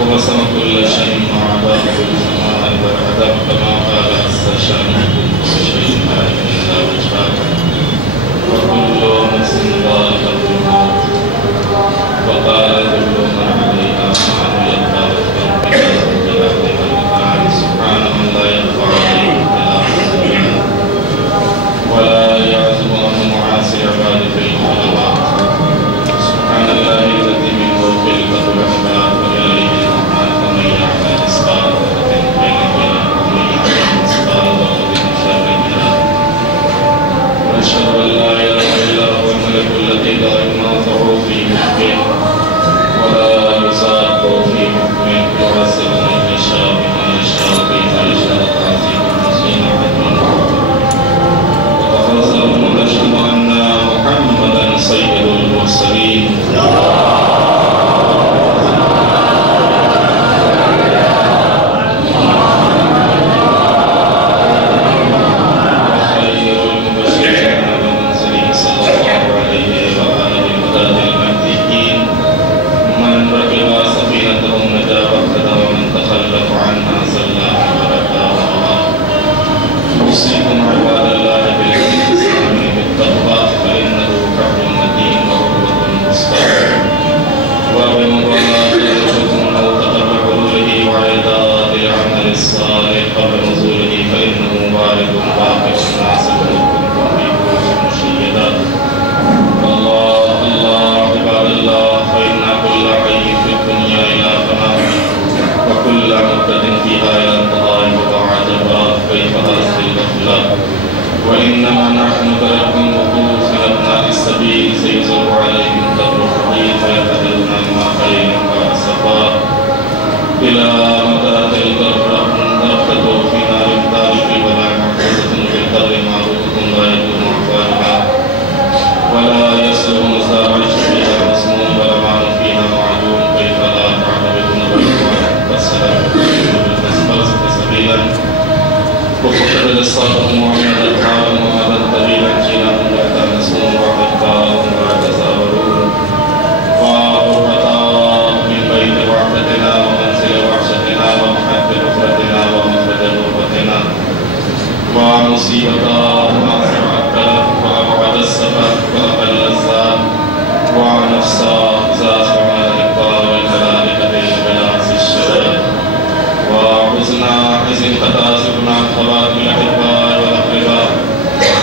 وقسم كل شيء وعداه بالسماء والأرض كما قال عز شأنه كل شيء هالك إلا وجهه وكل نفس ذائقة الموت وقال كل من عليها فان يبقى سبحان من لا يخفى عليه خلافه ولا يعزب عنه معاصي عباده الخلقات سبحان الله الذي من فوقه العباد وإليه المعاد ومن يعمل مثقال ذرة خيرا يره ومن يعمل مثقال ذرة شرا يره ونشهد أن لا إله إلا هو الملك الذي لا ينازع في ملكه ولا يصاد في حكمه يعذب من يشاء بما يشاء كيف يشاء تعذيب المسلمين عدلا وتفضل ونشهد أن محمدا سيد المرسلين وإنما نحن تركم وقوف أبناء السبيل سيزر عليهم قدر حديث فيتدلون ما خير وأسفا إلى متى تلك الرحم ترتدوا في نار التاريخ ولا محفوظة في القدر معروفة لا يكون عفوانها ولا يسلم مزدرج فيها مسموم ولا معنى فيها معلوم كيف لا تعتبدون بالقرآن فالسلام بالتسبرس سبيلا وفقد للصادق محمد الحارم وهذا الطبيب جينا من لا مسموم وحدثاهم ولا تزاورون وغربتا من بيت وحدتنا ومنزل وحشتنا ومحب غفرتنا ومفرد غربتنا ومصيبتا وأسرع التلف وأبعد السفر وأقل الزاد ونفسا زاخر الإقبال والكلام بين بلاس الشرع وحزنا إذن تتازرنا خبات الأحباء والأقرباء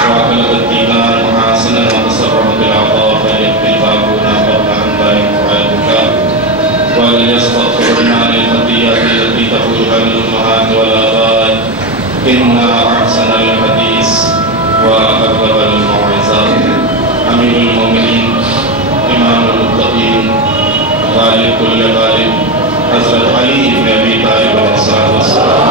وأكلت الدينار محاسنا وتصرف بالعطاء فليكفي الباقون قبل أن لا ينفع البكاء وليستغفرنا للخطيئات التي تقولها الأمهات والآباء إنا أحسن الحديث وأكذب الموعظات أمير المؤمنين إمام المتقين غالب كل غالب حضرت علی بن ابی طالب علیہ الصلوۃ والسلام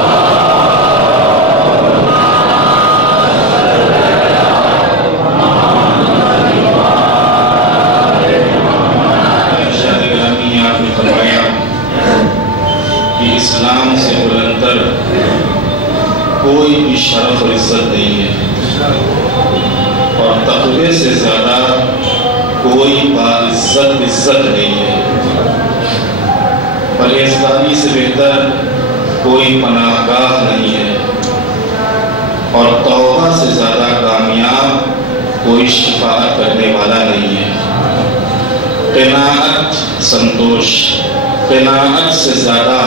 ارشاد گرامی آپ نے فرمایا کہ اسلام سے بلندر کوئی بھی شرف اور عزت نہیں ہے اور تقوی سے زیادہ کوئی عزت نہیں ہے پرہیزگاری سے بہتر کوئی پناہ گاہ نہیں ہے اور توبہ سے زیادہ کامیاب کوئی شفاعت کرنے والا نہیں ہے قناعت سنتوش قناعت سے زیادہ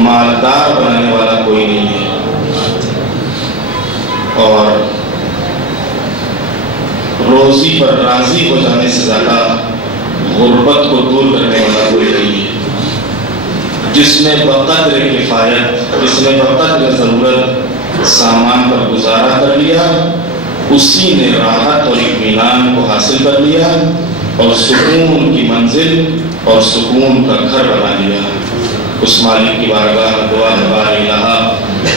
مالدار بنانے والا کوئی نہیں ہے اور روزی پر راضی ہو جانے سے زیادہ غربت کو دور کرنے والا کوئی نہیں ہے جس نے بقدر کفایت جس نے بقدر ضرورت سامان پر گزارا کر لیا اسی نے راحت اور اطمینان کو حاصل کر لیا اور سکون کی منزل اور سکون کا گھر بنا لیا اس مالک کی بارگاہ میں دعا ہے بار الہ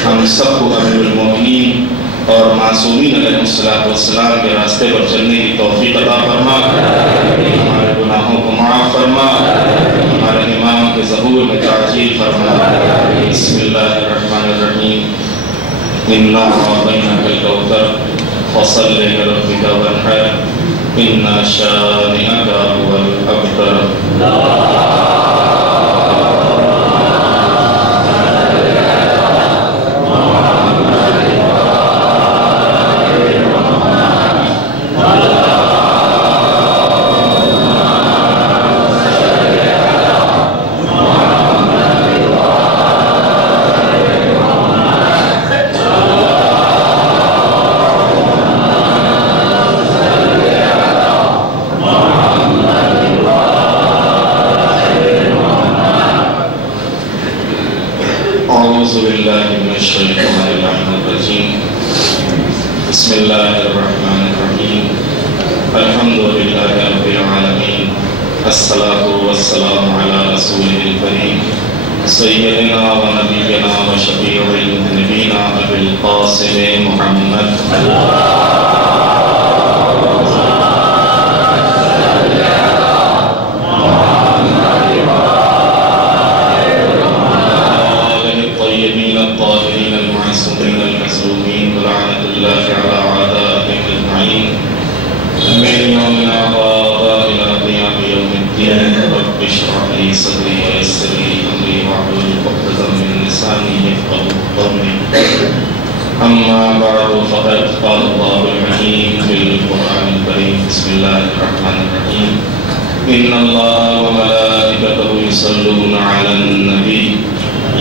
ہم سب کو امیر المومنین اور معصومین علیہ السلام کے راستے پر چلنے کی توفیق عطا فرما ہمارے گناہوں کو معاف فرما ہمارے امام کے ظہور میں تعجیل فرما بسم اللہ الرحمن الرحیم انا اعطیناک الکوثر فصل لربک وانحر ان شانئک هو الصلاة والسلام على رسوله الكريم سيدنا ونبينا وشفيع المذنبين أبي القاسم محمد الطيبين الطاهرين المعصومين المسلومين ولعنة الله على أعدائهم أجمعين من يومنا هذا إلى قيام يوم الدين. رب اشرح لي صدري ويسر لي أمري واحلل عقدة من لساني يفقهوا قولي. أما بعد فقد قال الله العليم في القرآن الكريم بسم الله الرحمن الرحيم إن الله وملائكته يصلون على النبي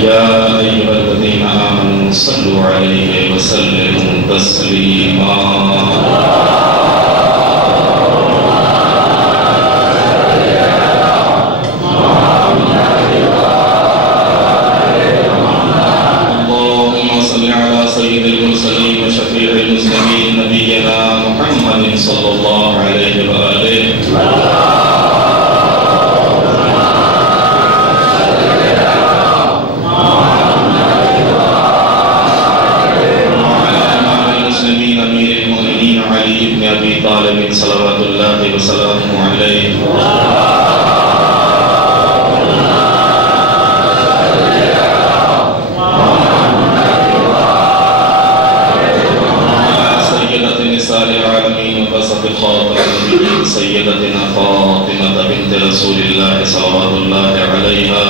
يا أيها الذين آمنوا صلوا عليه وسلموا تسليما. اللهم صل على سيد المرسلين وشفيع المسلمين نبينا محمد صلى الله عليه وآله أبي طالب صلوات الله وسلامه عليه سيدة نساء العالمين وبسط خاطر النبيين سيدتنا فاطمة بنت رسول الله صلوات الله عليها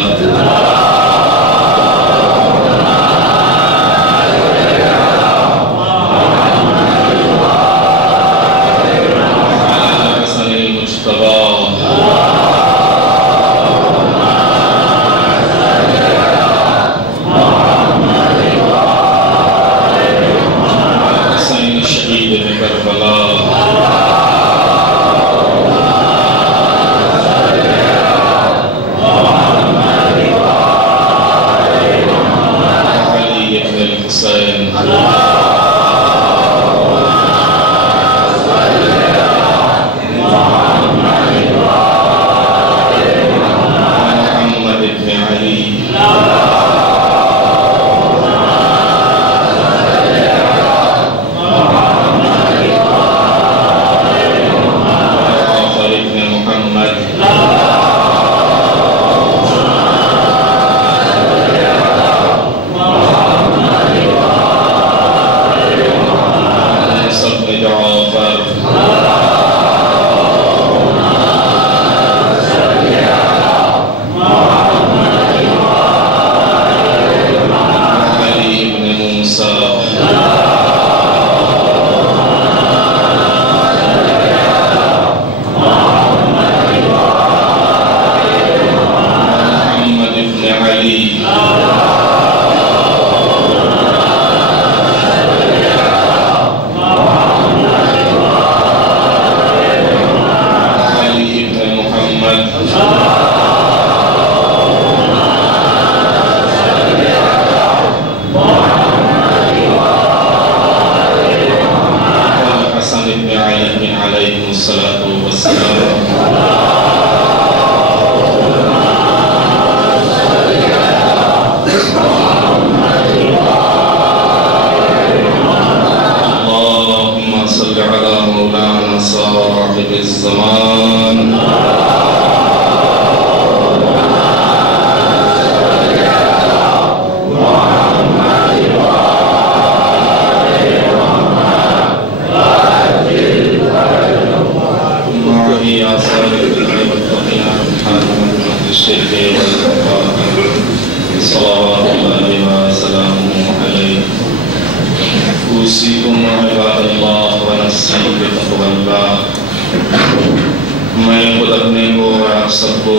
میں خود اپنے کو اور آپ سب کو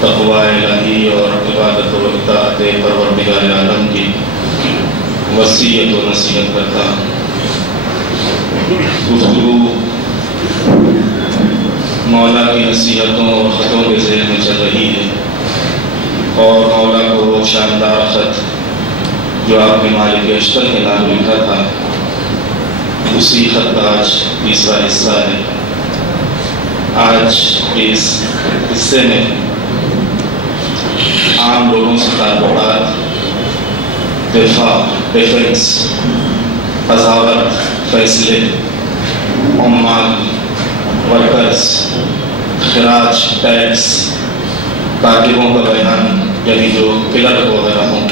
تقوی الہی اور عبادت و اطاعت پروردگار عالم کی وصیت و نصیحت کرتا ہوں. گفتگو مولا کی نصیحتوں اور خطوں کے ذہن میں چل رہی ہے، اور مولا کو وہ شاندار خط جو آپ نے مالک اشتر کے نام لکھا تھا، اسی خط کا آج تیسرا حصہ ہے. آج کے اس حصے میں عام لوگوں سے تعلقات، دفاع، ڈیفنس، قضاوت، فیصلے، عمال، ورکرز، خراج، ٹیکس، کاتبوں کا بیان، یعنی جو کلرک وغیرہ ہوں،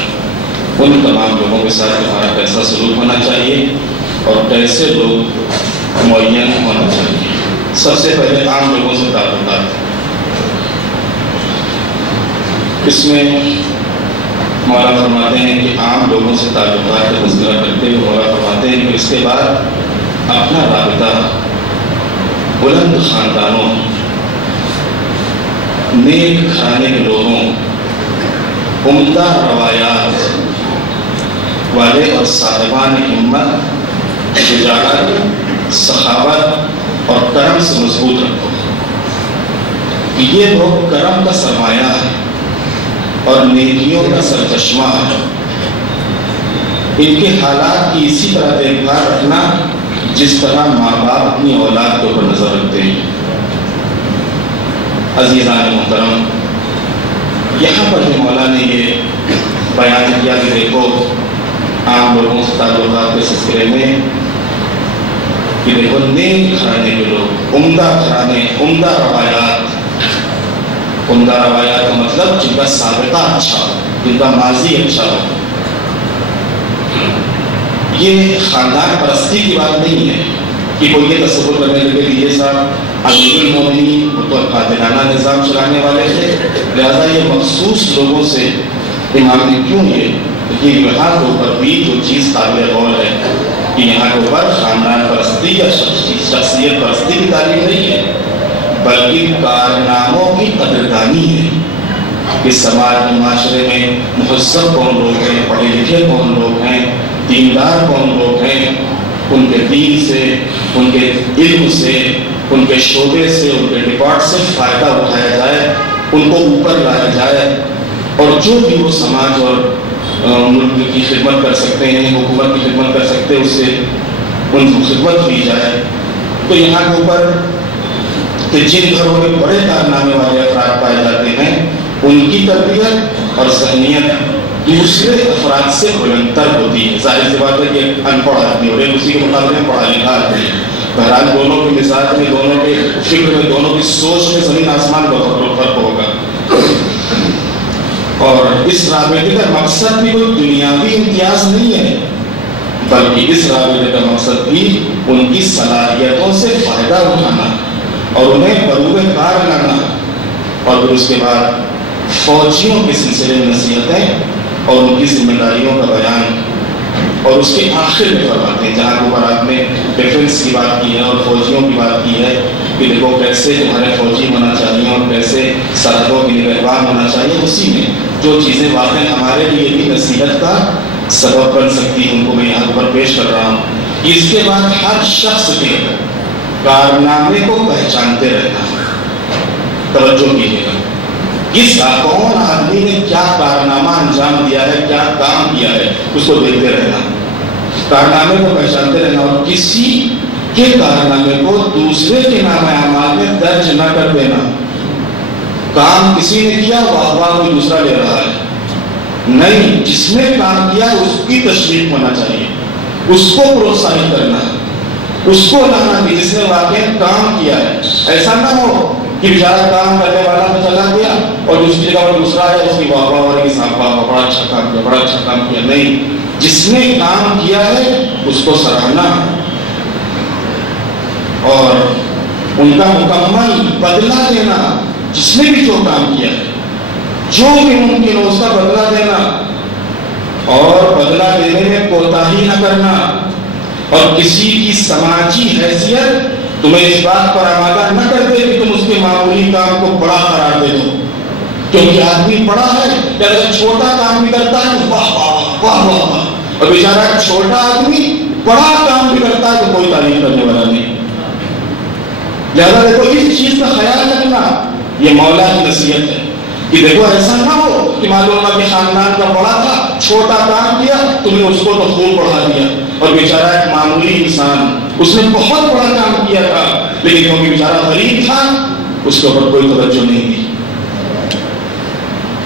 ان تمام لوگوں کے ساتھ ہمارا کیسا سلوک ہونا چاہیے اور کیسے لوگ معین ہونا چاہیے۔ سب سے پہلے عام لوگوں سے تعلقات۔ اس میں مولانا فرماتے ہیں کہ عام لوگوں سے تعلقات کا تذکرہ کرتے ہوئے مولانا فرماتے ہیں کہ اس کے بعد اپنا رابطہ بلند خاندانوں، نیک گھرانے کے لوگوں، عمدہ روایات والے اور صاحبان ہمت، شجاعت، سخاوت اور کرم سے مضبوط رکھو۔ یہ لوگ کرم کا سرمایہ ہے اور نیکیوں کا سرچشمہ ہے۔ ان کے حالات کی اسی طرح دیکھ بھال رکھنا جس طرح ماں باپ اپنی اولاد کے اوپر نظر رکھتے ہیں۔ عزیزان محترم، یہاں پر بھی مولا نے یہ بیان کیا کہ دیکھو عام لوگوں سے تعلقات کے سلسلے میں کہ دیکھو نیک گھرانے کے لوگ، عمدہ گھرانے، عمدہ روایات کا مطلب جن کا سابقہ اچھا ہو، جن کا ماضی اچھا ہو۔ یہ خاندان پرستی کی بات نہیں ہے کہ کوئی یہ تصور کرنے لگے کہ یہ صاحب امیر المومنین وہ تو قادرانہ نظام چلانے والے تھے، لہذا یہ مخصوص لوگوں سے امام نے کیوں یہ یہاں کے اوپر بھی جو چیز قابل غور ہے کہ یہاں کے اوپر خاندان پرستی یا شخصیت پرستی کی تعلیم نہیں ہے، بلکہ کارناموں کی قدردانی ہے کہ سماج معاشرے میں مہذب کون لوگ ہیں، پڑھے لکھے کون لوگ ہیں، دیندار کون لوگ ہیں، ان کے دین سے، ان کے علم سے، ان کے شعبے سے، ان کے ڈپارٹ سے فائدہ اٹھایا جائے، ان کو اوپر لایا جائے، اور جو بھی وہ سماج اور ملک کی خدمت کر سکتے ہیں، حکومت کی خدمت کر سکتے ہیں، اس سے ان کی خدمت کی جائے۔ تو یہاں کے اوپر کہ جن گھروں میں بڑے کارنامے والے افراد پائے جاتے ہیں، ان کی تربیت اور ذہنیت دوسرے افراد سے بلندتر ہوتی ہے۔ ظاہر سی بات ہے کہ ان پڑھ آدمی اور ایک اسی کے مقابلے میں پڑھا لکھا آدمی، بہرحال دونوں کے مزاج میں، دونوں کے فکر میں، دونوں کی سوچ میں زمین آسمان کا فرق ہوگا۔ اور اس رابطے کا مقصد بھی کوئی دنیاوی امتیاز نہیں ہے، بلکہ اس رابطے کا مقصد بھی ان کی صلاحیتوں سے فائدہ اٹھانا اور انہیں بروئے کار لانا۔ اور پھر اس کے بعد فوجیوں کے سلسلے میں نصیحتیں اور ان کی ذمہ داریوں کا بیان، اور اس کے آخر میں فرماتے ہیں جہاں اوپر آپ نے ڈیفنس کی بات کی ہے اور فوجیوں کی بات کی ہے کہ دیکھو کیسے تمہارے فوجی ہونا چاہیے اور کیسے سرحدوں کی نگہبان ہونا چاہیے، اسی میں جو چیزیں واقعی ہمارے لیے بھی نصیحت کا سبب بن سکتی ہیں ان کو میں یہاں پر پیش کر رہا ہوں۔ اس کے بعد ہر شخص کے کارنامے کو پہچانتے رہنا، توجہ کیجیے گا، کس کون آدمی نے کیا کارنامہ انجام دیا ہے، کیا کام کیا ہے، اس کو دیکھتے رہنا، کارنامے کو پہچانتے رہنا، اور کسی کے کارنامے کو دوسرے کے نام اعمال میں درج نہ کر دینا۔ کام کسی نے کیا، واہ واہ کوئی دوسرا لے رہا ہے، نہیں، جس نے کام کیا اس کی تشریف ہونا چاہیے، اس کو پروتساہت کرنا، اس کو لانا کہ جس نے واقعی کام کیا ہے۔ ایسا نہ ہو کہ بیچارہ کام کرنے والا تو چلا گیا اور دوسری جگہ پر دوسرا ہے، اس کی واہ واہ اور صاحب واہ بڑا اچھا کام کیا، بڑا اچھا کام کیا، نہیں، جس نے کام کیا ہے اس کو سراہنا اور ان کا مکمل بدلہ دینا، جس نے بھی جو کام کیا ہے جو بھی ممکن ہو اس کا بدلہ دینا، اور بدلہ دینے میں کوتاہی نہ کرنا، اور کسی کی سماجی حیثیت تمہیں اس بات پر آمادہ نہ کر دے کہ تم اس کے معمولی کام کو بڑا قرار دے دو، کیونکہ آدمی بڑا ہے کہ اگر چھوٹا کام بھی کرتا ہے تو واہ واہ واہ واہ، اور بیچارہ چھوٹا آدمی بڑا کام بھی کرتا ہے تو کوئی تعریف کرنے والا نہیں۔ لہذا دیکھو اس چیز کا خیال رکھنا، یہ مولا کی نصیحت ہے کہ دیکھو ایسا نہ ہو کہ معلوم ہوا کہ خاندان کا بڑا تھا، چھوٹا کام کیا، تم نے اس کو تو خوب بڑھا دیا، اور بیچارہ ایک معمولی انسان، اس نے بہت بڑا کام کیا تھا لیکن کیونکہ بیچارہ غریب تھا اس کے اوپر کوئی توجہ نہیں دی.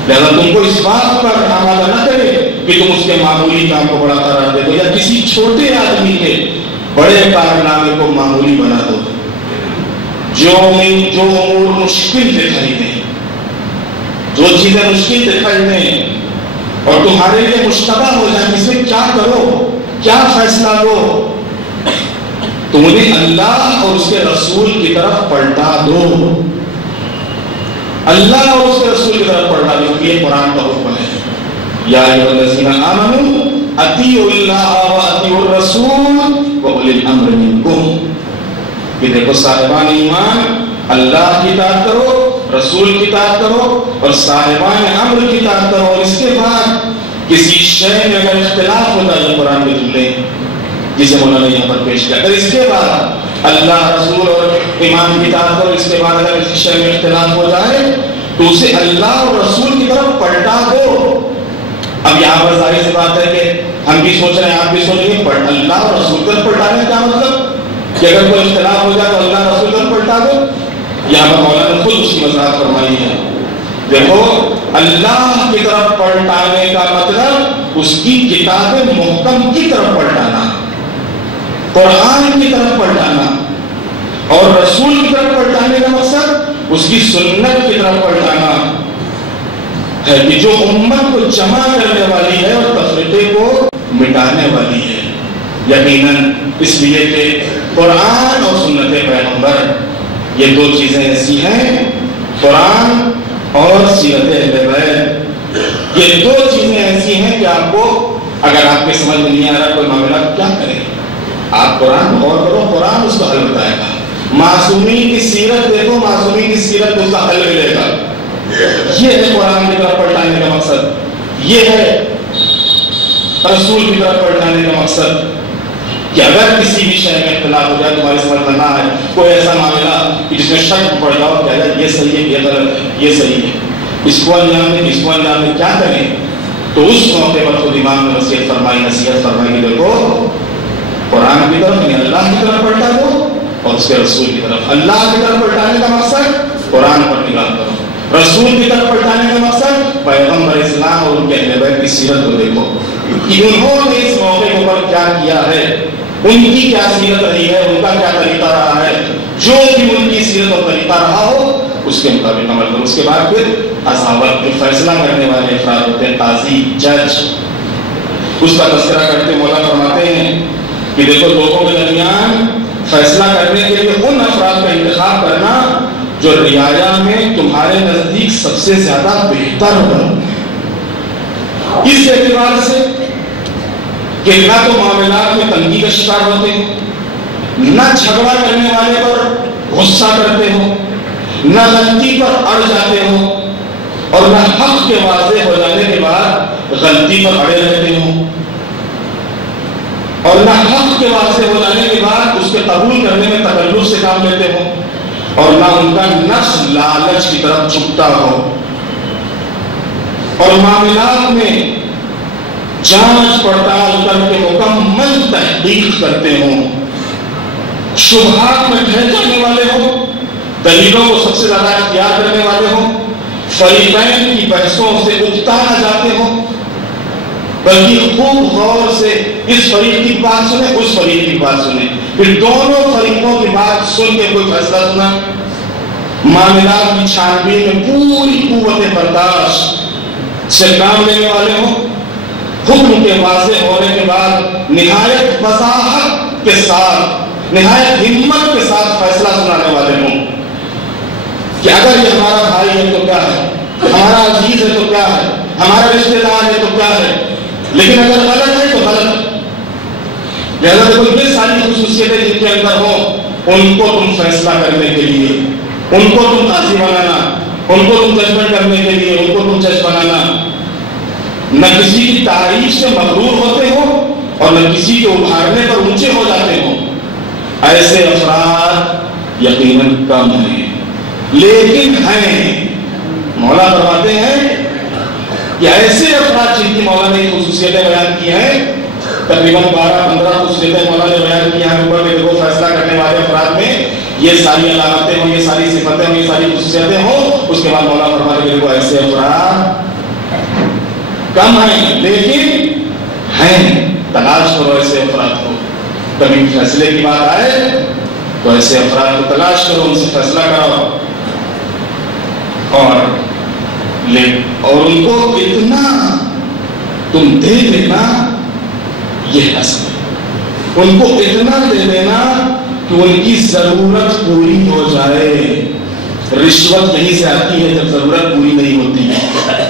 لہذا تم کو اس بات پر آمادہ نہ کرے کہ تم اس کے معمولی کام کو بڑا قرار دے دو یا کسی چھوٹے آدمی کے بڑے کارنامے کو معمولی بنا دو. جو امور مشکل دکھائی دیں، جو چیزیں مشکل دکھائی دیں اور تمہارے لیے مشتبہ ہو جائے اس میں کیا کرو، کیا فیصلہ لو، تم انہیں اللہ اور اس کے رسول کی طرف پلٹا دو. اللہ اور اس کے رسول کی طرف پلٹا دو. یہ قرآن کا حکم ہے. یا ایھا الذین آمنوا اطیعوا اللہ واطیعوا الرسول واولی الامر منکم. کہ دیکھو صاحبان ایمان، اللہ کی اطاعت کرو، رسول کی اطاعت کرو اور صاحبان امر کی اطاعت کرو. اور اس کے بعد کسی شے میں اگر اختلاف ہوتا ہے قرآن کے جملے جسے مولانا نے یہاں پر پیش کیا، اگر اس کے بعد اللہ رسول اور امام کی اطاعت کرو، اس کے بعد اگر کسی شے میں اختلاف ہو جائے تو اسے اللہ اور رسول کی طرف پلٹا دو. اب یہاں پر ظاہر سی بات ہے کہ ہم بھی سوچ رہے ہیں، آپ بھی سوچ رہے ہیں، اللہ اور رسول کی طرف پلٹانے کا مطلب کہ اگر کوئی اختلاف ہو جائے تو اللہ رسول پر پلٹا دو. یہاں پر مولانا نے خود اس کی وضاحت فرمائی ہے. دیکھو اللہ کی طرف پلٹانے کا مطلب اس کی کتاب محکم کی طرف پلٹانا، قرآن کی طرف پلٹانا، اور رسول کی طرف پلٹانے کا مقصد اس کی سنت کی طرف پلٹانا ہے کہ جو امت کو جمع کرنے والی ہے اور تفریقے کو مٹانے والی ہے. یقیناً اس لیے کہ قرآن اور سنت پیغمبر یہ دو چیزیں ایسی ہیں، قرآن اور سیرت اہل بیت یہ دو چیزیں ایسی ہیں کہ آپ کو اگر آپ کے سمجھ میں نہیں آ رہا کوئی معاملہ کیا کریں، آپ قرآن غور کرو، قرآن اس کا حل بتائے گا. معصومین کی سیرت دیکھو، معصومین کی سیرت اس کا حل ملے گا. یہ ہے قرآن کی طرف پلٹانے کا مقصد، یہ ہے رسول کی طرف پلٹانے کا مقصد کہ اگر کسی بھی شے میں اختلاف ہو جائے تمہاری سمجھ میں نہ آئے، کوئی ایسا معاملہ کہ جس میں شک پڑ جاؤ کہ اگر یہ صحیح ہے، یہ غلط ہے، یہ صحیح ہے، اس کو انجام دیں، اس کو انجام دیں، کیا کریں؟ تو اس موقع پر خود امام نے نصیحت فرمائی کہ دیکھو قرآن کی طرف یعنی اللہ کی طرف پلٹا دو اور اس کے رسول کی طرف. اللہ کی طرف پلٹانے کا مقصد قرآن پر نگاہ کرو، رسول کی طرف پلٹانے کا مقصد پیغمبر اسلام اور ان کے اہل بیت کی سیرت کو دیکھو کہ انہوں نے اس موقع پر کیا کیا ہے، ان کی کیا سیرت رہی ہے، ان کا کیا طریقہ رہا ہے. جو بھی ان کی سیرت اور طریقہ رہا ہو اس کے مطابق عمل کرو. اس کے بعد پھر اصحابہ جو فیصلہ کرنے والے افراد ہوتے ہیں، قاضی، جج، اس کا تذکرہ کرتے مولا فرماتے ہیں کہ دیکھو لوگوں کے درمیان فیصلہ کرنے کے لیے ان افراد کا انتخاب کرنا جو رعایا میں تمہارے نزدیک سب سے زیادہ بہتر ہو. اس اعتبار سے کہ نہ تو معاملات میں تنگی کا شکار ہوتے ہو، نہ جھگڑا کرنے والے پر غصہ کرتے ہو، نہ غلطی پر اڑ جاتے ہو، اور نہ حق کے واضح ہو جانے کے بعد غلطی پر اڑے رہتے ہو، اور نہ حق کے واضح ہو جانے کے بعد اس کے قبول کرنے میں تکلف سے کام لیتے ہو، اور نہ ان کا نفس لالچ کی طرف جھکتا ہو، اور معاملات میں جانچ پڑتال کر کے مکمل تحقیق کرتے ہوں، شبہات میں ٹھہر جانے والے ہوں، دلیلوں کو سب سے زیادہ اختیار کرنے والے ہوں، فریقین کی بحثوں سے اکتا نہ جاتے ہوں، بلکہ خوب غور سے اس فریق کی بات سنیں، اس فریق کی بات سنیں، پھر دونوں فریقوں کی بات سن کے کوئی فیصلہ سنا. معاملات کی چھانبین میں پوری قوت برداشت سے کام لینے والے ہوں، حکم کے واضح ہونے کے بعد نہایت وضاحت کے ساتھ، نہایت ہمت کے ساتھ فیصلہ سنانے والے ہوں کہ اگر یہ ہمارا بھائی ہے تو کیا ہے، ہمارا عزیز ہے تو کیا ہے، ہمارا رشتہ دار ہے تو کیا ہے، لیکن اگر غلط ہے تو غلط ہے. لہذا دیکھو یہ ساری خصوصیتیں جن کے اندر ہوں ان کو تم فیصلہ کرنے کے لیے، ان کو تم قاضی بنانا، ان کو تم ججمنٹ کرنے کے لیے، ان کو تم جج بنانا، نہ کسی کی تعریف سے مغرور ہوتے ہو اور نہ کسی کے ابھارنے پر اونچے ہو جاتے ہو. ایسے افراد یقیناً کم ہیں لیکن ہیں. مولا فرماتے ہیں کہ ایسے افراد جن کی مولا نے خصوصیتیں بیان کی ہیں، تقریباً 12-15 خصوصیتیں مولا نے بیان کی ہیں اوپر میں، دیکھو فیصلہ کرنے والے افراد میں یہ ساری علامتیں ہوں، یہ ساری صفتیں ہوں، یہ ساری خصوصیتیں ہوں، اس کے بعد مولا فرماتے ہیں کہ وہ ایسے افراد کم ہیں لیکن ہیں، تلاش کرو ایسے افراد کو. کبھی فیصلے کی بات آئے تو ایسے افراد کو تلاش کرو، ان سے فیصلہ کرو، اور ان کو اتنا تم دے دینا، یہ حسن، ان کو اتنا دے دینا کہ ان کی ضرورت پوری ہو جائے. رشوت یہیں سے آتی ہے جب ضرورت پوری نہیں ہوتی ہے.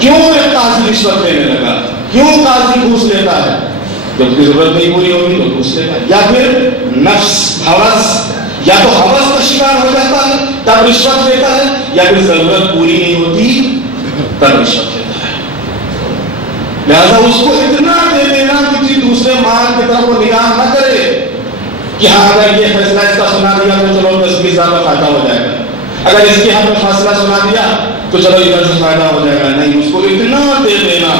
کیوں ایک قاضی رشوت لینے لگا؟ کیوں قاضی گھوس لیتا ہے؟ جب اس کی ضرورت نہیں پوری ہوگی تو گھوس لیتا ہے. یا پھر نفس، ہوس، یا تو ہوس کا شکار ہو جاتا ہے تب رشوت لیتا ہے، یا پھر ضرورت پوری نہیں ہوتی تب رشوت لیتا ہے. لہذا اس کو اتنا دے دینا کہ کسی دوسرے مال کی طرف وہ نگاہ نہ کرے کہ ہاں اگر یہ فیصلہ اس کا سنا دیا تو چلو 10-20 ہزار کا فائدہ ہو جائے گا، اگر اس کے حق میں فیصلہ سنا دیا تو چلو ادھر سے فائدہ ہو جائے گا. نہیں، اس کو اتنا دے دینا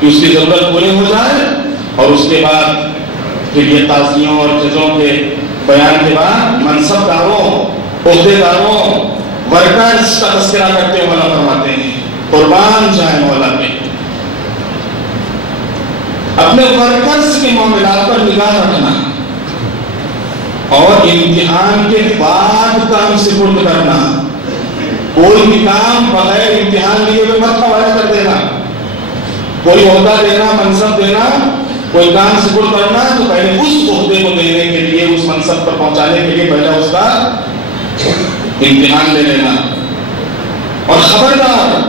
کہ اس کی ضرورت پوری ہو جائے، اور اس کے بعد پھر یہ تعزیوں اور چیزوں کے بیان کے بعد منصب داروں، عہدے داروں، ورکرز کا تذکرہ کرتے ہوئے مولا فرماتے ہیں قربان جائے مولا پہ، اپنے ورکرز کے معاملات پر نگاہ رکھنا اور امتحان کے بعد کام سپرد کرنا. کوئی بھی کام بغیر امتحان لیے ہوئے مت حوالے کر دینا. کوئی عہدہ دینا، منصب دینا، کوئی کام سپرد کرنا تو پہلے اس عہدے کو دینے کے لیے، اس منصب پر پہنچانے کے لیے پہلے اس کا امتحان لے لینا. اور خبردار،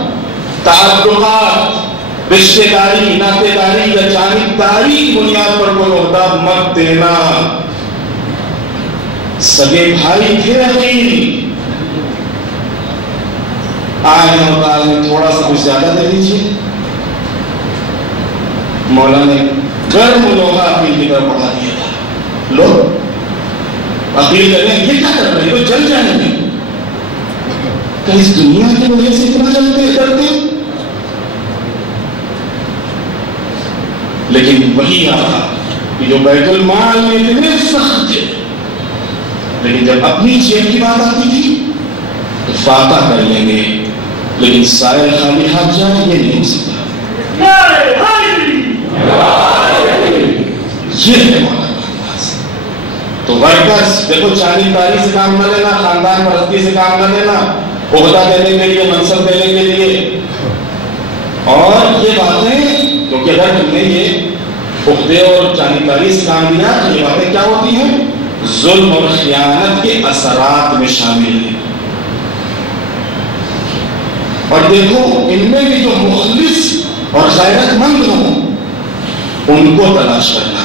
تعلقات، رشتے داری، ناطے داری یا جانبداری کی بنیاد پر کوئی عہدہ مت دینا. سگے بھائی تھے عقیل، آئے ہیں اور تھوڑا سا کچھ زیادہ دے دیجیے. مولا نے گرم لوہا عقیل کی طرف بڑھا دیا تھا. لوگ عقیل کر رہے ہیں، یہ کیا کر رہے ہیں؟ تو جل جائیں گے. کہ اس دنیا کی وجہ سے اتنا جلتے کرتے، لیکن وہی آتا کہ جو بیت المال میں اتنے سخت تھے، لیکن جب اپنی جیب کی بات آتی تھی تو فاتح کر لیں گے، لیکن سائل خالی ہاتھ جائے یہ نہیں ہو سکتا. یہ ہے مولا کا انداز. تو ورکرز دیکھو، جانبداری سے کام نہ لینا، خاندان پرستی سے کام نہ لینا، عہدہ دینے کے لیے، منصب دینے کے لیے. اور یہ باتیں، کیونکہ اگر تم نے یہ عہدے اور جانبداری سے کام لیا تو یہ باتیں کیا ہوتی ہیں؟ ظلم اور خیانت کے اثرات میں شامل ہیں. اور دیکھو، ان میں بھی جو مخلص اور غیرت مند ہوں ان کو تلاش کرنا.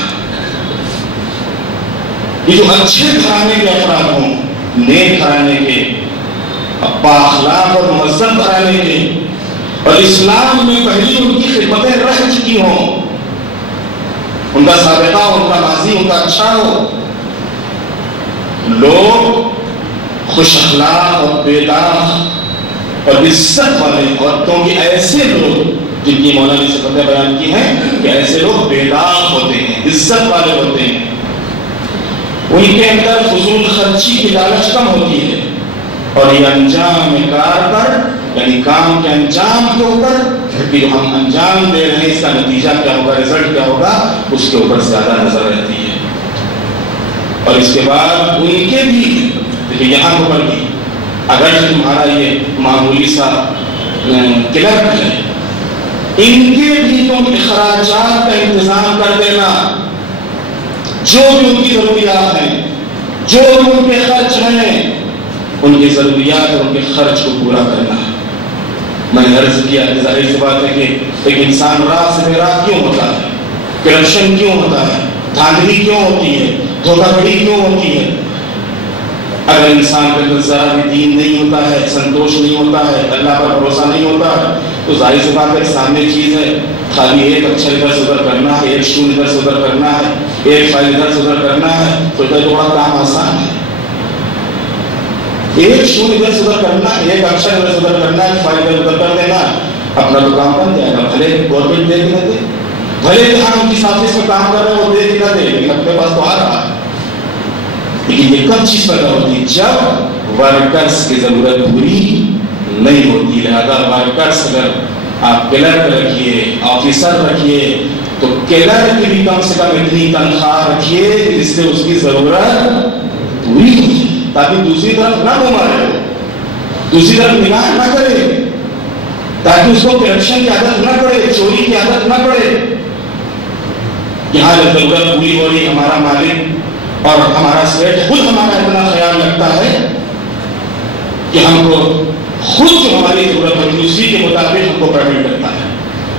یہ جو اچھے گھرانے کے افراد ہوں، نیک گھرانے کے، بااخلاق اور مہذب گھرانے کے، اور اسلام میں پہلی ان کی خدمتیں رہ چکی ہوں، ان کا سابقہ، ان کا ماضی ان کا اچھا ہو. لوگ خوش اخلاق اور بیداغ اور عزت والے، اور کیونکہ ایسے لوگ جن کی مولا نے صفتیں بیان کی ہیں کہ ایسے لوگ بیداغ ہوتے ہیں، عزت والے ہوتے ہیں. ان کے اندر فضول خرچی کی لالچ کم ہوتی ہے، اور یہ انجام کار پر، یعنی کام کے انجام کے اوپر کہ جو ہم انجام دے رہے ہیں اس کا نتیجہ کیا ہوگا، رزلٹ کیا ہوگا، اس کے اوپر زیادہ نظر رہتی ہے. اور اس کے بعد ان کے بھی دیکھیں یہاں پر بھی اگر تمہارا یہ معمولی سا کلرک ہے، ان کے بھی تم اخراجات کا انتظام کر دینا. جو بھی ان کی ضروریات ہیں، جو بھی ان کے خرچ ہیں، ان کی ضروریات اور ان کے خرچ کو پورا کرنا. میں نے عرض کیا کہ ظاہر سی بات ہے کہ ایک انسان رات سے بے رات کیوں ہوتا ہے، کرپشن کیوں ہوتا ہے، دھاندلی کیوں ہوتی ہے، دھوکہ دھڑی کیوں ہوتی ہے؟ اگر انسان کے اندر ذرا بھی دین نہیں ہوتا ہے، سنتوش نہیں ہوتا ہے، اللہ پر بھروسہ نہیں ہوتا ہے، تو ظاہر سی بات ہے سامنے چیز ہے، خالی ایک اچھر ادھر سے ادھر کرنا ہے، ایک شون ادھر سے ادھر کرنا ہے، ایک فائل ادھر سے ادھر کرنا ہے، تو ادھر تھوڑا کام آسان ہے. ایک شون ادھر سے ادھر کرنا ہے، ایک اچھر ادھر سے ادھر کرنا ہے، فائل ادھر ادھر کر دینا، اپنا تو کام بن جائے گا. بھلے گورنمنٹ دے کے نہ دے، بھلے ہم جس آفس میں کام کر رہے ہیں وہ دے کے نہ دے، لیکن اپنے پاس تو آ رہا ہے. لیکن یہ کب چیز پیدا ہوتی ہے؟ جب ورکرز کی ضرورت پوری نہیں ہوتی. لہذا ورکرز اگر آپ کلرک رکھیے، آفیسر رکھیے، تو کلرک کی بھی کم سے کم اتنی تنخواہ رکھیے جس سے اس کی ضرورت پوری ہو جائے، تاکہ دوسری طرف نہ گھمائے، دوسری طرف نگاہ نہ کرے، تاکہ اس کو کرپشن کی عادت نہ پڑے، چوری کی عادت نہ پڑے. یہاں جب ضرورت پوری ہو رہی، ہمارا مالک اور ہمارا سیٹ خود ہمارا اتنا خیال رکھتا ہے کہ ہم کو خود جو ہماری ضرورت ہوتی ہے اسی کے مطابق ہم کو پیمنٹ کرتا ہے،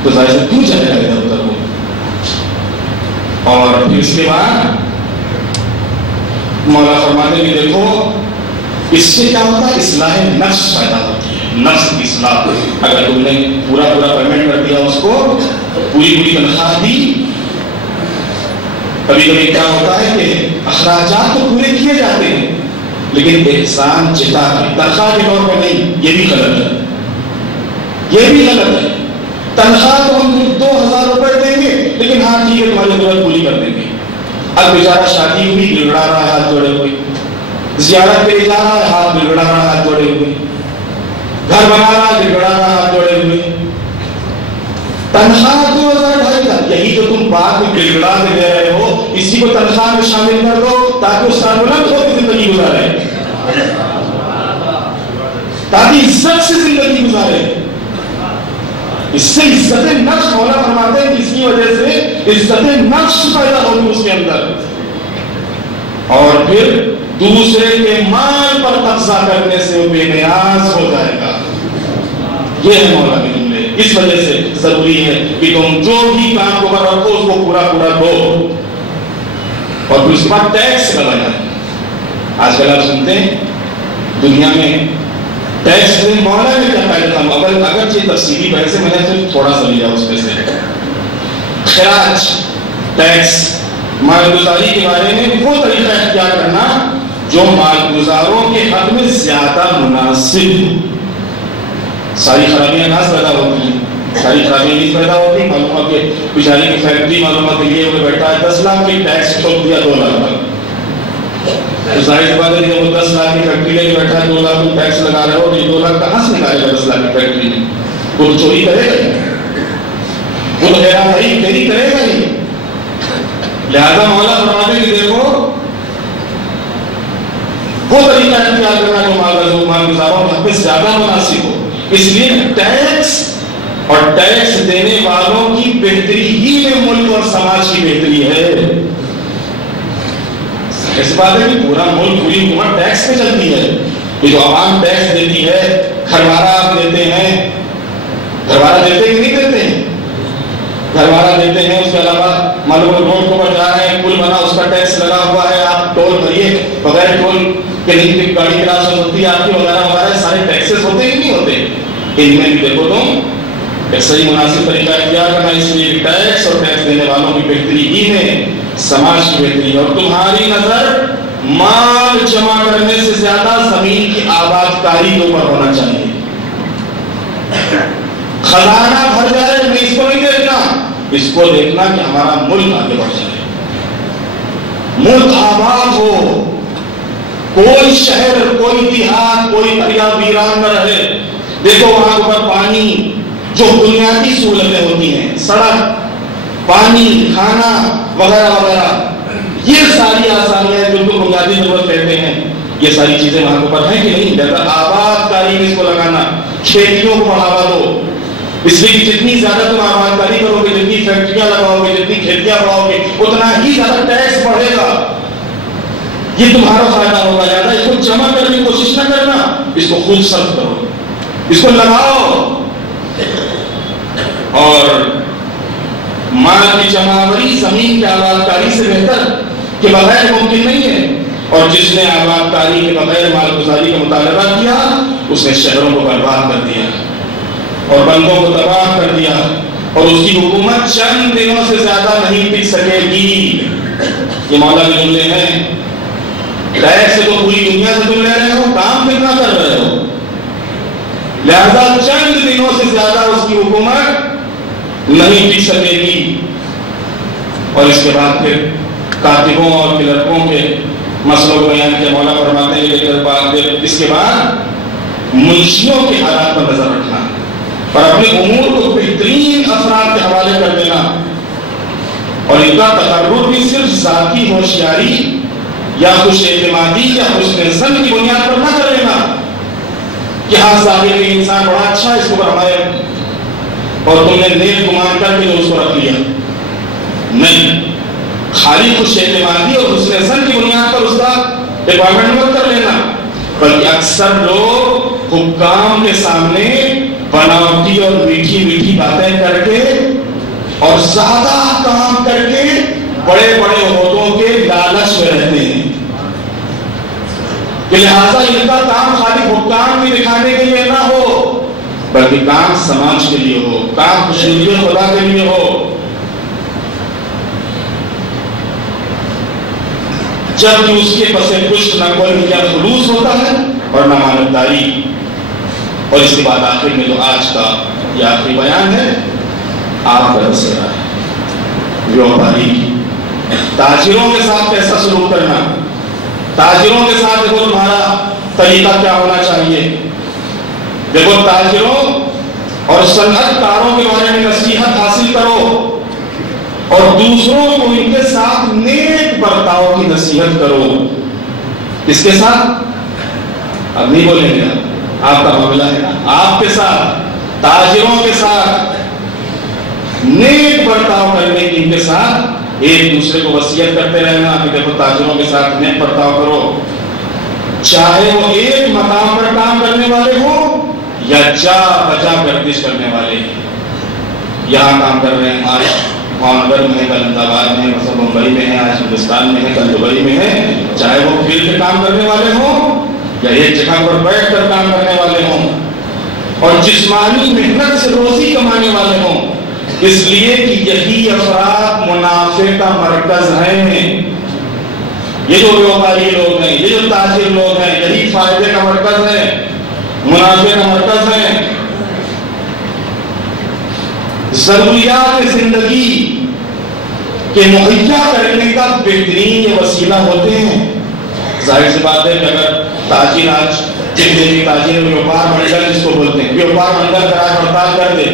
تو ظاہر سے کیوں چلے گا ادھر ادھر کو. اور پھر اس کے بعد مولا فرماتے ہیں دیکھو اس سے کیا ہوتا ہے؟ اصلاح نفس پیدا ہوتی ہے، نفس کی اصلاح. اگر تم نے پورا پیمنٹ کر دیا، اس کو پوری تنخواہ دی، کبھی کبھی کیا ہوتا ہے کہ اخراجات تو پورے کیے جاتے ہیں لیکن احسان جتا ہے، تنخواہ کے طور پر نہیں. یہ بھی غلط ہے، یہ بھی غلط ہے. تنخواہ تو ہم 2000 روپے دیں گے لیکن ہاں ٹھیک ہے تمہاری ضرورت پوری کر دیں گے. اب بیچارہ شادی ہوئی، گڑگڑا رہا ہے ہاتھ جوڑے ہوئے، زیارت پہ جا رہا ہے ہاتھ گڑگڑا رہا ہے ہاتھ جوڑے ہوئے، گھر بنا رہا ہے گڑگڑا رہا ہے ہاتھ جوڑے ہوئے. تنخواہ 2000-2500، یہی جو تم بات میں گڑگڑا کے دے رہے ہو اسی کو تنخواہ میں شامل کر دو تاکہ اس کا بلند ہو کے زندگی گزارے، تاکہ عزت سے زندگی گزارے. اس سے عزت نفس، مولا فرماتے ہیں جس کی وجہ سے عزت نفس پیدا ہوگی اس کے اندر، اور پھر دوسرے کے مال پر قبضہ کرنے سے وہ بے نیاز ہو جائے گا. یہ ہے مولا کے جملے. اس وجہ سے ضروری ہے کہ تم جو بھی کام کو رکھو اس کو پورا دو، اور پھر اس کے بعد ٹیکس لگانا. آج کل آپ سنتے ہیں دنیا میں ٹیکس میں مولا میں کیا فائدہ تھا، اگرچہ تفصیلی بحث سے میں نے صرف تھوڑا سا لیا اس میں سے. خراج، ٹیکس، مالگزاری کے بارے میں وہ طریقہ اختیار کرنا جو مالگزاروں کے حق میں زیادہ مناسب ہو. ساری خرابیاں نہ پیدا ہوتی ہیں، ساری خرابیاں نہیں پیدا ہوتی. معلوم ہو کہ بیچارے کی فیکٹری معلوم ہو کہ یہ ہوئے بیٹھا ہے 10 لاکھ کی ٹیکس ٹھوک دیا 2 لاکھ تک. تو ظاہر بات ہے کہ وہ 10 لاکھ کی فیکٹری لے کے بیٹھا ہے 2 لاکھ کی ٹیکس لگا رہے ہو، یہ 2 لاکھ کہاں سے نکالے گا 10 لاکھ کی فیکٹری میں؟ وہ چوری کرے گا، وہ تو خیرا بھائی چوری کرے گا ہی. لہذا مولا فرماتے کہ دیکھو وہ طریقہ اختیار کرنا جو مالگزاروں کے حق میں زیادہ مناسب ہو. اس لیے ٹیکس اور ٹیکس دینے والوں کی بہتری ہی میں ملک اور سماج کی بہتری ہے. ایسی بات ہے کہ پورا ملک، پوری حکومت ٹیکس پہ چلتی ہے. یہ جو عوام ٹیکس دیتی ہے، گھروارہ آپ دیتے ہیں، گھروارہ دیتے کہ نہیں دیتے ہیں؟ گھروارہ دیتے ہیں. اس کے علاوہ معلوم روڈ کو جا رہے ہیں، پل بنا، اس کا ٹیکس لگا ہوا ہے، آپ ٹول بھریے. بغیر ٹول کہ نہیں گاڑی کراس ہوتی ہے آپ کی وغیرہ سارے ٹیکسز ہوتے ہی نہیں ہوتے. ان میں بھی دیکھو تم ایک صحیح مناسب طریقہ اختیار کرنا. اس لیے ٹیکس اور ٹیکس دینے والوں کی بہتری ہی میں سماج کی بہتری ہے. اور تمہاری نظر مال جمع کرنے سے زیادہ زمین کی آباد کاری کے اوپر ہونا چاہیے. خزانہ بھر جائے میں اس کو نہیں دیکھنا، اس کو دیکھنا کہ ہمارا ملک آگے بڑھ جائے، ملک آباد ہو، کوئی شہر، کوئی دیہات، کوئی دریا ویران نہ رہے. دیکھو وہاں پر پانی، جو بنیادی سہولتیں ہوتی ہیں، سڑک، پانی، کھانا وغیرہ وغیرہ، یہ ساری آسانیاں جو تو بنیادی ضرورت کہتے ہیں، یہ ساری چیزیں وہاں پر ہیں کہ نہیں؟ لہذا آباد کاری میں اس کو لگانا، کھیتیوں کو بڑھاوا دو. اس لیے جتنی زیادہ تم آباد کاری کرو گے، جتنی فیکٹریاں لگاؤ گے، جتنی کھیتیاں بڑھاؤ گے، اتنا ہی زیادہ ٹیکس بڑھے گا. یہ تمہارا فائدہ ہوگا. زیادہ اس کو جمع کرنے کی کوشش نہ کرنا، اس کو خود صرف کرو، اس کو لگاؤ. اور مال کی جمعوری زمین کی آباد کاری سے بہتر کے بغیر ممکن نہیں ہے. اور جس نے آباد کاری کے بغیر مال گزاری کا مطالبہ کیا، اس نے شہروں کو برباد کر دیا اور بندوں کو تباہ کر دیا، اور اس کی حکومت چند دنوں سے زیادہ نہیں ٹک سکے گی. یہ مولا کے جملے ہیں. ٹیکس سے تو پوری دنیا سے تم لے رہے ہو، کام کتنا کر رہے ہو؟ لہذا چند دنوں سے زیادہ اس کی حکومت نہیں ٹک سکے گی. اور اس کے بعد پھر کاتبوں اور کلرکوں کے مسئلوں کو بیان کیا، مولا فرماتے ہیں کہ اس کے بعد منشیوں کے حالات پر نظر رکھنا اور اپنے امور کو بہترین افراد کے حوالے کر دینا، اور ان کا تقرر بھی صرف ذاتی ہوشیاری یا خوش اعتمادی یا حسن ظن کی بنیاد پر نہ کر لینا کہ ہاں ظاہر میں انسان بڑا اچھا ہے، اس کو ہمارے اور تم نے نیک گمان کر کے اس کو رکھ لیا. نہیں، خالی خوش اعتمادی اور حسن ظن کی بنیاد پر اس کا اپوائنٹمنٹ مت کر لینا، بلکہ اکثر لوگ حکام کے سامنے بناوٹی اور میٹھی میٹھی باتیں کر کے اور زیادہ کام کر کے بڑے بڑے عہدوں کے لالچ میں رہتے ہیں، کہ لہٰذا ان کا کام خالی حکام بھی دکھانے کے لیے نہ ہو بلکہ کام سماج کے لیے ہو، کام خوشنودی خدا کے لیے ہو. جب اس کے پس پشت نہ کوئی یا خلوص ہوتا ہے اور نہ مانتداری. اور اس کے بعد آخر میں جو آج کا یہ آخری بیان ہے، آپ کا مسئلہ ہے ویوپاری، تاجروں کے ساتھ کیسا سلوک کرنا. تاجروں کے ساتھ دیکھو تمہارا طریقہ کیا ہونا چاہیے. دیکھو تاجروں اور صنعت کاروں کے بارے میں نصیحت حاصل کرو اور دوسروں کو ان کے ساتھ نیک برتاؤ کی نصیحت کرو. اس کے ساتھ اب نہیں بولیں گے، آپ کا معاملہ ہے نا، آپ کے ساتھ تاجروں کے ساتھ نیک برتاؤ کرنے کی، ان کے ساتھ ایک دوسرے کو وصیت کرتے رہنا کہ دیکھو تاجروں کے ساتھ نیک برتاؤ کرو، چاہے وہ ایک مقام پر کام کرنے والے ہوں یا جا بجا گردش کرنے والے. یہاں کام کر رہے ہیں، آج بھاونگر میں ہے، کل احمد آباد میں ہے، مثلا ممبئی میں ہے، آج ہندوستان میں ہے، کل دبئی میں ہے، چاہے وہ فیلڈ پہ کام کرنے والے ہوں یا ایک جگہ پر بیٹھ کر کام کرنے والے ہوں اور جسمانی محنت سے روزی کمانے والے ہوں. اس لیے کہ یہی افراد منافع کا مرکز ہیں. یہ جو ویوپاری لوگ ہیں، یہ جو تاجر لوگ ہیں، یہی فائدے کا مرکز ہے، منافع کا مرکز ہے. ضروریات زندگی کے مہیا کرنے کا بہترین یہ وسیلہ ہوتے ہیں. ظاہر سی بات ہے کہ اگر تاجر آج تاجر ویوپار منڈل جس کو بولتے ہیں، ویوپار منڈل کا آج ہڑتال کر دے،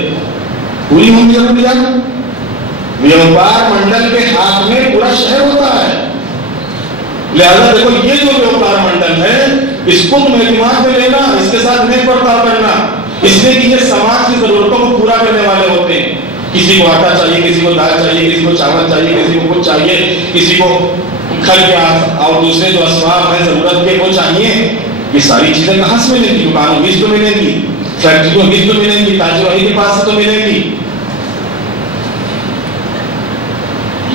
پوری ہوں گی ضروریات. ویوپار منڈل کے ہاتھ میں پورا شہر ہوتا ہے. لہذا دیکھو یہ جو ویوپار منڈل ہے، اس کو تم اعتماد میں لینا، اس کے ساتھ نیک برتاؤ کرنا، اس لیے کہ یہ سماج کی ضرورتوں کو پورا کرنے والے ہوتے ہیں. کسی کو آٹا چاہیے، کسی کو دال چاہیے، کسی کو چاول چاہیے، کسی کو کچھ چاہیے، کسی کو کھل کے اور دوسرے جو اسباب ہیں ضرورت کے وہ چاہیے. یہ ساری چیزیں کہاں سے ملیں گی؟ دکانوں ہی تو ملیں گی، فیکٹریوں ہی تو ملیں گی، تاجروں ہی کے پاس سے تو ملیں گی.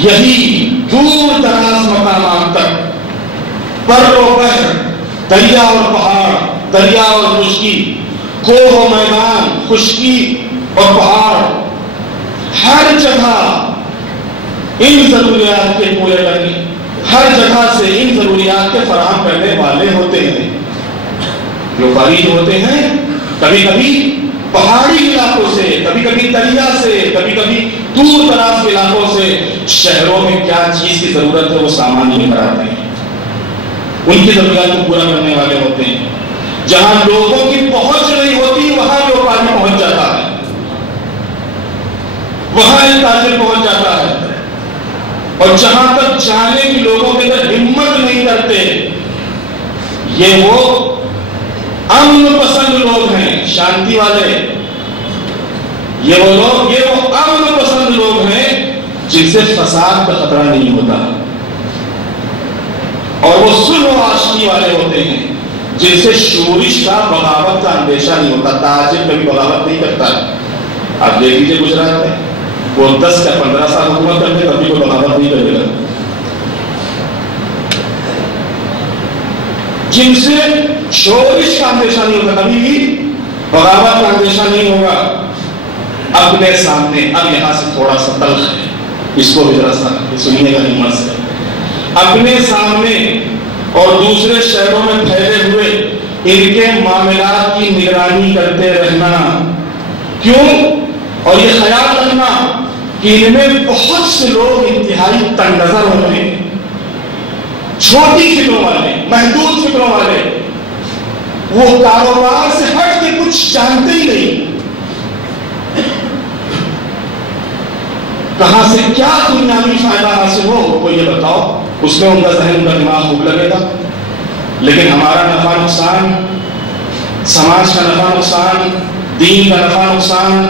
یہی دور دراز مقامات تک، بر و بحر، دریا اور پہاڑ، دریا اور خشکی، کوہ و میدان، خشکی اور پہاڑ، ہر جگہ ان ضروریات کے پورے کرنے، ہر جگہ سے ان ضروریات کے فراہم کرنے والے ہوتے ہیں. ویوپاری جو ہوتے ہیں کبھی کبھی پہاڑی علاقوں سے، کبھی کبھی دریا سے، کبھی کبھی دور دراز کے علاقوں سے شہروں میں کیا چیز کی ضرورت ہے وہ سامان لے کر آتے ہیں. ان کی ضروریات کو پورا کرنے والے ہوتے ہیں. جہاں لوگوں کی پہنچ نہیں ہوتی وہاں ویوپاری پہنچ جاتا ہے، وہاں ایک تاجر پہنچ جاتا ہے. اور جہاں تک جانے کی لوگوں کے اندر ہمت نہیں کرتے، یہ وہ امن پسند لوگ ہیں، شانتی والے. یہ وہ لوگ، یہ وہ امن پسند لوگ ہیں جن سے فساد کا خطرہ نہیں ہوتا، اور وہ صلح و آشتی والے ہوتے ہیں جن سے شورش کا، بغاوت کا اندیشہ نہیں ہوتا. تاجر کبھی بغاوت نہیں کرتا ہے. آپ دیکھ لیجیے گجرات میں، وہ 10 یا 15 سال حکومت کرتے کبھی کوئی بغاوت نہیں کرے گا. جن سے شورش کا اندیشہ نہیں ہوتا، کبھی بھی بغاوت کا اندیشہ نہیں ہوگا. اپنے سامنے، اب یہاں سے تھوڑا سا تلخ ہے، اس کو بھی ذرا سا سنیے گا ہمت سے. اپنے سامنے اور دوسرے شہروں میں پھیلے ہوئے ان کے معاملات کی نگرانی کرتے رہنا. کیوں؟ اور یہ خیال رکھنا کہ ان میں بہت سے لوگ انتہائی تنگ نظر ہوتے ہیں. چھوٹی فکروں والے، محدود فکروں والے، وہ کاروبار سے ہٹ کے کچھ جانتے ہی نہیں، کہاں سے کیا دنیاوی فائدہ حاصل ہو وہ یہ بتاؤ، اس میں ان کا ذہن، ان کا دماغ خوب لگے گا۔ لیکن ہمارا نفع نقصان، سماج کا نفع نقصان، دین کا نفع نقصان،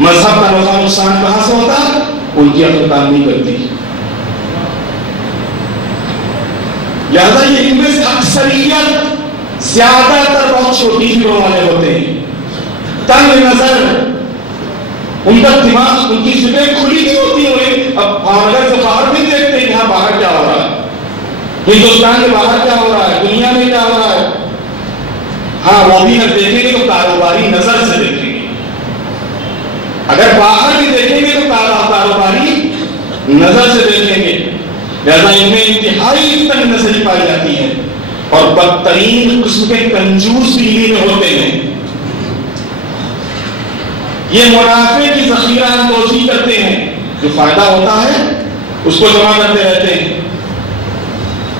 مذہب کا نفع نقصان کہاں سے ہوتا ہے؟ ان کی عقل کام نہیں کرتی۔ لہذا یہ ان میں سے اکثریت زیادہ تر بہت چھوٹی فکروں والے ہوتے ہیں، تنگ نظر، ان کا دماغ، ان کی فکریں کھلی نہیں ہوتی ہیں۔ اب اگر سے باہر بھی دیکھتے ہیں کہ ہاں باہر کیا ہو رہا ہے، ہندوستان کے باہر کیا ہو رہا ہے، دنیا میں کیا ہو رہا ہے، ہاں وہ بھی ہم دیکھیں گے تو کاروباری نظر سے دیکھیں گے۔ اگر باہر بھی دیکھیں گے تو کاروباری نظر سے دیکھیں گے۔ لہذا ان میں انتہائی تنگ نظری پائی جاتی ہے، اور بدترین قسم کے کنجوس بھی انہی میں ہوتے ہیں۔ یہ منافع کی ذخیرہ اندوزی کرتے ہیں، جو فائدہ ہوتا ہے اس کو جمع کرتے رہتے ہیں،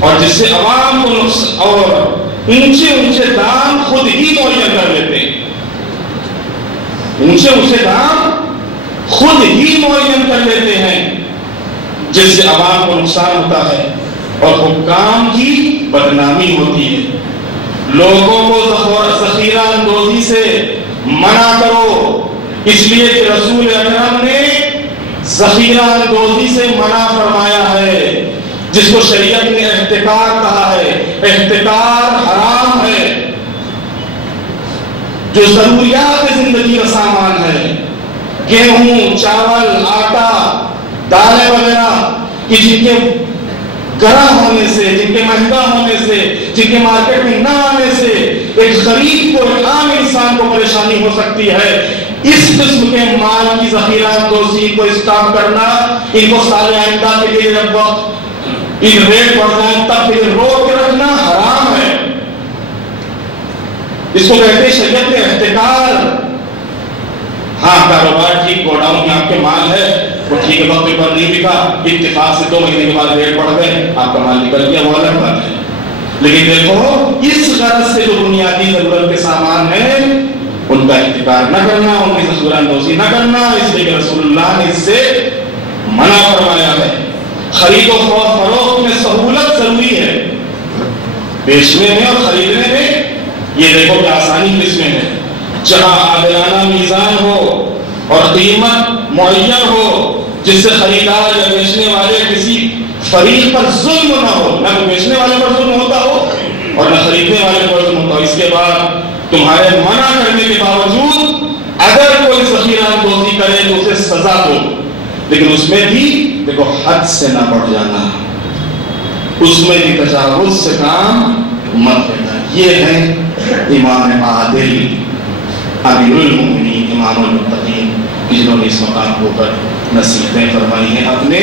اور جس سے عوام کو اور اونچے اونچے دام خود ہی معین کر لیتے ہیں، اونچے اونچے دام خود ہی معین کر لیتے ہیں، جس سے عوام کو نقصان ہوتا ہے اور حکام کی بدنامی ہوتی ہے۔ لوگوں کو ذخیرہ اندوزی سے منع کرو، اس لیے کہ رسول اکرم نے ذخیرہ اندوزی سے منع فرمایا ہے، جس کو شریعت نے احتکار کہا ہے۔ احتکار حرام ہے، جو ضروریات زندگی کا سامان ہے، گیہوں، چاول، آٹا، دالیں وغیرہ، کہ جن کے گرا ہونے سے، جن کے مہنگا ہونے سے، جن کے مارکیٹ میں نہ آنے سے ایک غریب کو، ایک عام انسان کو پریشانی ہو سکتی ہے، اس قسم کے مال کی ذخیرہ اندوزی کو اسٹاک کرنا، ان کو سال آئندہ کے لیے جب وقت ان ریٹ بڑھ جائیں تب کے لیے روک کے رکھنا حرام ہے۔ اس کو کہتے ہیں شریعت میں احتکار۔ ہاں کاروبار ٹھیک، گوڈاؤن میں آپ کے مال ہے، وہ ٹھیک ہے، وقت پر نہیں بکا، اتفاق سے 2 مہینے کے بعد ریٹ بڑھ گئے، آپ کا مال نکل گیا، وہ الگ بات ہے۔ لیکن دیکھو اس غرض سے جو بنیادی ضرورت کے سامان ہیں ان کا احتکار نہ کرنا، ان کی ذخیرہ اندوزی نہ کرنا، اس لیے کہ رسول اللہ نے اس سے منع فرمایا ہے۔ خرید و فروخت میں سہولت ضروری ہے، بیچنے میں اور خریدنے میں یہ دیکھو کہ آسانی کس میں ہے، جہاں عادلانہ میزان ہو اور قیمت معین ہو، جس سے خریدار یا بیچنے والے کسی فریق پر ظلم نہ ہو، نہ بیچنے والے پر ظلم ہوتا ہو اور نہ خریدنے والے پر ظلم ہوتا ہو۔ اس کے بعد تمہارے منع کرنے کے باوجود اگر کوئی ذخیرہ اندوزی کرے تو اسے سزا دو، لیکن اس میں بھی دیکھو حد سے نہ بڑھ جانا، اس میں بھی تجاوز سے کام مت لینا۔ یہ ہے امام عادل، امیر المؤمنین، امام المتقین، جنہوں نے اس مقام کے اوپر نصیحتیں فرمائی ہیں اپنے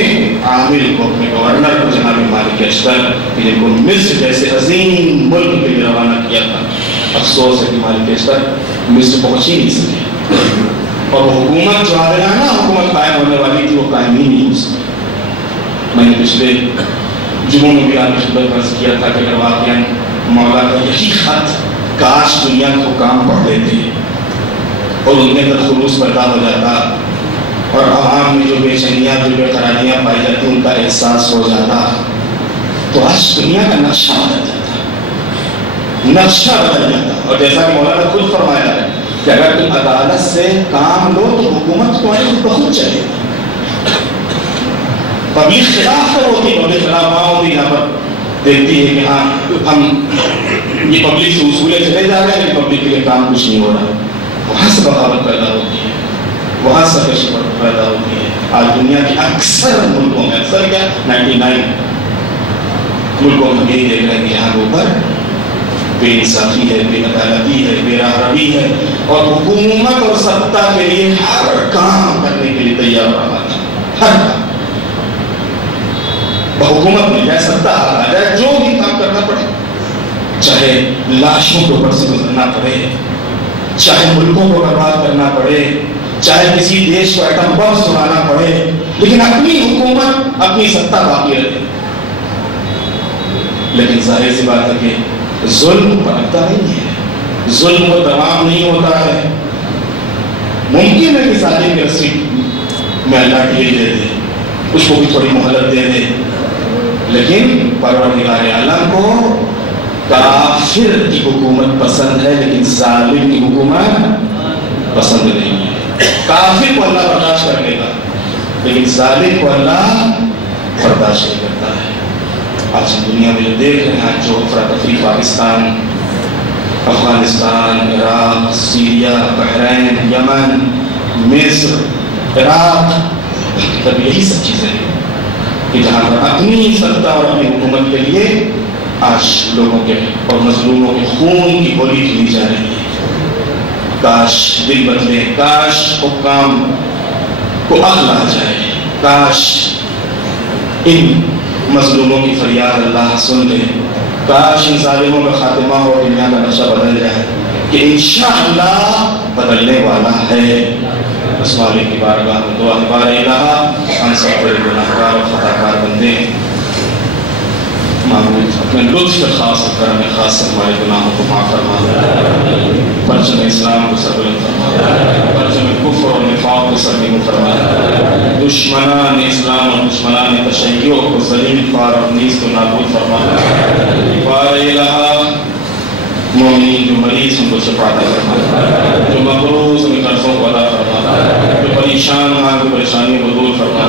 عامل کو، اپنے گورنر کو، جناب مالک اشتر، جن کو مصر جیسے عظیم ملک کے لیے روانہ کیا تھا۔ افسوس ہے کہ مالک اشتر مصر پہنچ ہی نہیں سکے، اور وہ حکومت جو عادلانہ حکومت قائم ہونے والی تھی وہ قائم ہی نہیں ہو سکی۔ میں نے پچھلے جمعوں میں بھی آپ کی خدمت عرض کیا تھا کہ اگر واقعاً مولا کا یہی خط کاش دنیا کو کام پڑھ لیتے اور ان کے اندر خلوص پیدا ہو جاتا، اور عوام میں جو بے چینیاں، جو بے قراریاں پائی جاتی ان کا احساس ہو جاتا، تو آج دنیا کا نقشہ بدل جاتا، نقشہ بدل جاتا۔ اور جیسا کہ مولانا نے خود فرمایا ہے کہ اگر تم عدالت سے کام لو تو حکومت تمہاری خود بخود چلے گی۔ پبلک خلاف تو ہوتی، پبلک خلاف وہاں ہوتی یہاں پر دیکھتی ہے کہ ہاں ہم یہ پبلک سے اصولے چلے جا رہے ہیں لیکن پبلک کے لیے کام کچھ نہیں ہو رہا، وہاں سے بغاوت پیدا ہوتی ہے، وہاں سے کشمکش پیدا ہوتی ہے۔ آج دنیا کے اکثر ملکوں میں، اکثر کیا 99 ملکوں میں یہ دیکھ رہے ہیں کہ یہاں کے اوپر بے انصافی ہے، بے عدالتی ہے، بے راہبری ہے، اور حکومت اور سطح کے لیے ہر کام کرنے کے لیے تیار رہا ہے، ہر کام۔ حکومت میں چاہے سطح آ جائے، جو بھی کام کرنا پڑے، چاہے لاشوں کے اوپر سے گزرنا پڑے، چاہے ملکوں کو برباد کرنا پڑے، چاہے کسی دیش کو ایٹم بم سنانا پڑے، لیکن اپنی حکومت، اپنی سطح باقی رہے۔ لیکن ظاہر سی بات ہے کہ ظلم پنپتا نہیں ہے، ظلم کو تمام نہیں ہوتا ہے۔ ممکن ہے کہ ظالم کی رسی میں اللہ ڈھیل دے دے، اس کو بھی تھوڑی مہلت دے دے، لیکن پروردگار عالم کو کافر کی حکومت پسند ہے لیکن ظالم کی حکومت پسند نہیں ہے۔ کافر کو اللہ برداشت کر لے گا لیکن ظالم کو اللہ برداشت نہیں کرتا ہے۔ آج ہم دنیا میں جو دیکھ رہے ہیں، جو افراتفری پاکستان، افغانستان، عراق، سیریا، بحرین، یمن، مصر، عراق، تب یہی سب چیزیں ہیں کہ جہاں پر اپنی سلطہ اور اپنی حکومت کے لیے آج لوگوں کے اور مظلوموں کے خون کی ہولی کھیلی جا رہی ہے۔ کاش دل بدلے، کاش حکام کو عقل آ جائے، کاش ان مظلوموں کی فریاد اللہ سن لے، کاش ان ظالموں کا خاتمہ ہو، دنیا کا نقشہ بدل جائے کہ انشاءاللہ بدلنے والا ہے۔ اس مالک کی بارگاہ میں دعا ہے، بار الہ ہم سب بڑے گناہگار اور خطاکار بندے ہیں، معبود اپنے لطف خاص اور کرم خاص سے ہمارے گناہوں کو معاف فرما، پرچم اسلام کو سربلند فرما، پرچم کفر اور نفاق کو سرنگون فرما، دشمنان اسلام اور دشمنان تشیع کو ذلیل خوار اور نیز کو نابود فرما۔ بار الہ مومنین جو مریض ان کو شفا عطا فرما، جو مقروض ان قرضوں کو ادا فرما، جو پریشان ہیں ان کی پریشانیوں کو دور فرما،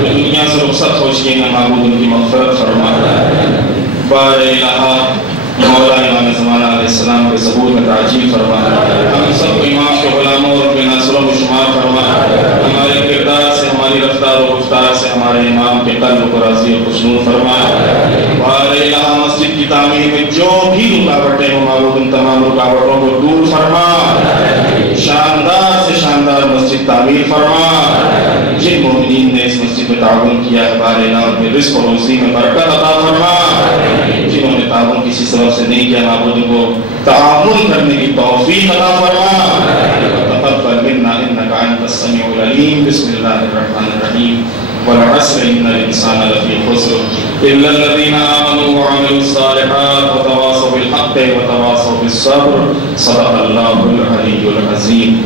جو دنیا سے رخصت ہو چکے ہیں معبود ان کی مغفرت فرما۔ بار الہ مولا امام زمانہ علیہ السلام کے ظہور میں تعجیل فرما، ہم سب کو امام کے غلاموں اور کے ناصروں میں شمار فرما، ہمارے کردار سے، ہماری رفتار و گفتار سے ہمارے امام کے قلب کو راضی اور خوشنود فرما۔ بار الہ مسجد کی تعمیر میں جو بھی رکاوٹیں ہوں معبود ان تمام رکاوٹوں کو دور فرما، شاندار سے شاندار مسجد تعمیر فرما۔ جن مومنین نے اس مسجد میں تعاون کیا ہے بار الہ ان کے رزق و روزی میں برکت عطا فرما، جنہوں نے تعاون کسی سبب سے نہیں کیا معبود کو تعاون کرنے کی توفیق عطا فرما۔ تقبل منا انک انت السمیع العلیم۔ بسم اللہ الرحمن الرحیم۔ والعصر ان الانسان لفی خسر الا الذین آمنوا وعملوا الصالحات وتواصوا بالحق وتواصوا بالصبر۔ صدق اللہ العلی العظیم۔